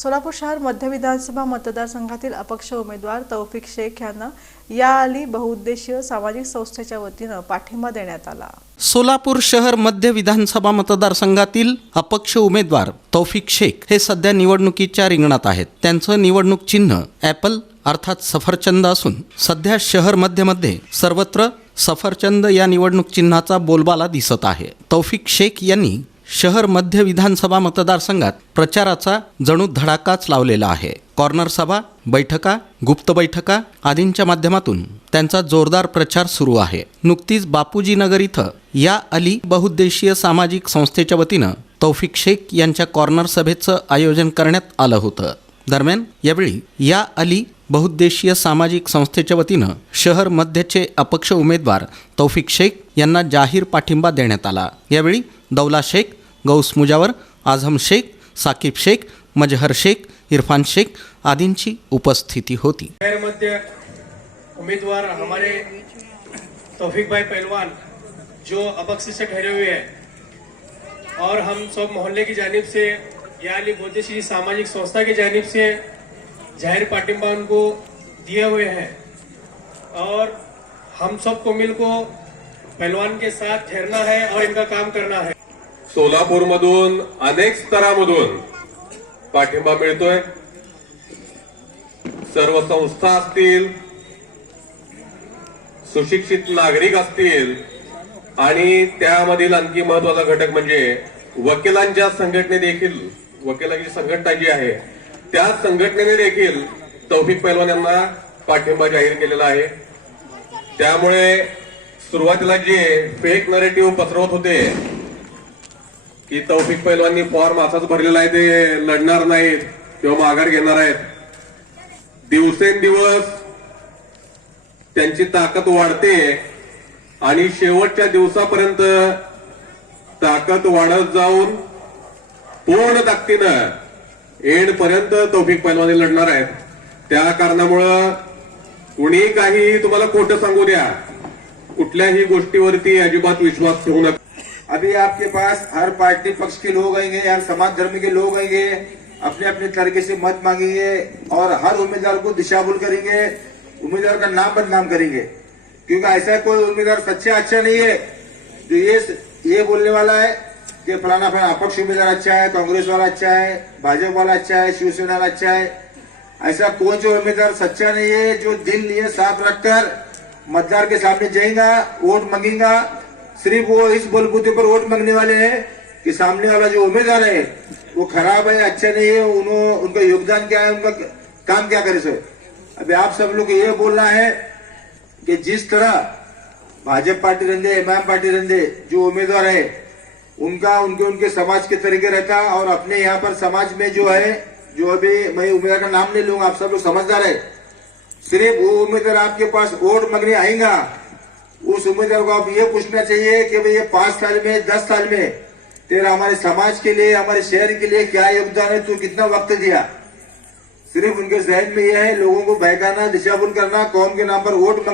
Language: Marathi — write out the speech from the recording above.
सोलापूर शहर मध्य विधानसभा मतदारसंघातील अपक्ष उमेदवार तौफिक शेख यांना या आली बहुउद्देशीय सामाजिक संस्थेच्या वतीनं पाठिंबा देण्यात आला. सोलापूर शहर मध्य विधानसभा मतदारसंघातील अपक्ष उमेदवार तौफिक शेख हे सध्या निवडणुकीच्या रिंगणात आहेत. त्यांचं निवडणूक चिन्ह ॲपल अर्थात सफरचंद असून सध्या शहर मध्यमध्ये सर्वत्र सफरचंद या निवडणूक चिन्हाचा बोलबाला दिसत आहे. तौफिक शेख यांनी शहर मध्य विधानसभा मतदारसंघात प्रचाराचा जणू धडाकाच लावलेला आहे. कॉर्नर सभा बैठका गुप्त बैठका आदींच्या माध्यमातून त्यांचा जोरदार प्रचार सुरू आहे. नुकतीच बापूजी नगर इथं या अली बहुद्देशीय सामाजिक संस्थेच्या वतीनं तौफिक शेख यांच्या कॉर्नर सभेचं आयोजन करण्यात आलं होतं. दरम्यान यावेळी या अली बहुद्देशीय सामाजिक संस्थेच्या वतीनं शहर मध्यचे अपक्ष उमेदवार तौफिक शेख यांना जाहीर पाठिंबा देण्यात आला. यावेळी दौला शेख गौस मुजावर आझम शेख, साकिब शेख, मजहर शेख, इरफान शेख आदींची उपस्थिती होती. उम्मीदवार हमारे तौफिक भाई पहलवान, जो अपक्ष से ठहरे हुए हैं, और हम सब मोहल्ले की जानिब से, यानी बोधेश्री सामाजिक संस्था की जानिब से, ज़ाहिर पाटिम्बा उनको दिए हुए हैं। और हम सबको मिल को पहलवान के साथ ठहरना है और इनका काम करना है। सोलापूरमधून अनेक स्तरामधून पाठिंबा मिळतोय. सर्व संस्था असतील सुशिक्षित नागरिक असतील आणि त्यामधील आणखी महत्त्वाचा घटक म्हणजे वकिलांच्या संघटने देखील वकिलांची संघटना जी आहे त्या संघटनेने देखील तौफिक पैलवान यांना पाठिंबा जाहीर केलेला आहे. त्यामुळे सुरुवातीला जे फेक नरेटिव्ह पसरवत होते की तौफिक पैलवानी फॉर्म असाच भरलेला आहे ते लढणार नाहीत किंवा माघार घेणार आहेत. दिवसेंदिवस त्यांची ताकद वाढते आणि शेवटच्या दिवसापर्यंत ताकद वाढत जाऊन पूर्ण ताकदीनं एंड पर्यंत तौफिक पैलवानी लढणार आहेत. त्या कारणामुळं कुणी काही तुम्हाला खोटं सांगू द्या. कुठल्याही गोष्टीवरती अजिबात विश्वास ठेवू नका. अभी आपके पास हर पार्टी पक्ष के लोग आएँगे, हर समाज धर्म के लोग आएँगे अपने अपने तरीके से मत मांगेंगे और हर उम्मीदवार को दिशाभूल करेंगे, उम्मीदवार का नाम बदनाम करेंगे। क्योंकि ऐसा कोई उम्मीदवार सच्चा अच्छा नहीं है। जो ये ये बोलने वाला है कि फलाना फलाना अपक्ष उम्मीदवार अच्छा है, कांग्रेस वाला अच्छा है, भाजपा वाला अच्छा है, शिवसेना वाला अच्छा है। ऐसा कौन जो उम्मीदवार सच्चा नहीं है, जो दिल लिए साफ़ रखकर मतदार के सामने जाएगा, वोट मांगेगा सिर्फ़ वो इस बलबूते पर वोट मांगने वाले हैं कि सामने वाला जो उम्मीदवार है, वो खराब है अच्छा नहीं है, उन्हों, उनका योगदान क्या है, उनका काम क्या करे सर? अभी आप सब लोग ये बोलना है कि जिस तरह भाजपा पार्टी रंदे इमाम पार्टी रंदे जो उम्मीदवार है, उनका, उनके उनके समाज के तरीके रहता और अपने यहाँ पर समाज में जो है, जो अभी मैं उम्मीदवार का नाम नहीं लूँगा, आप सब लोग समझदार है। सिर्फ़ वो उम्मीदवार आपके पास वोट मांगने आएगा उस उम्मीदवार को आप ये पूछना चाहिए कि भाई ये पाँच साल में, दस साल में तेरा हमारे समाज के लिए, हमारे शहर के लिए क्या योगदान है? तू कितना वक्त दिया? सिर्फ़ उनके जहन में यह है, लोगों को बहकाना दिशा करना कौन के नाम पर वोट मांगना।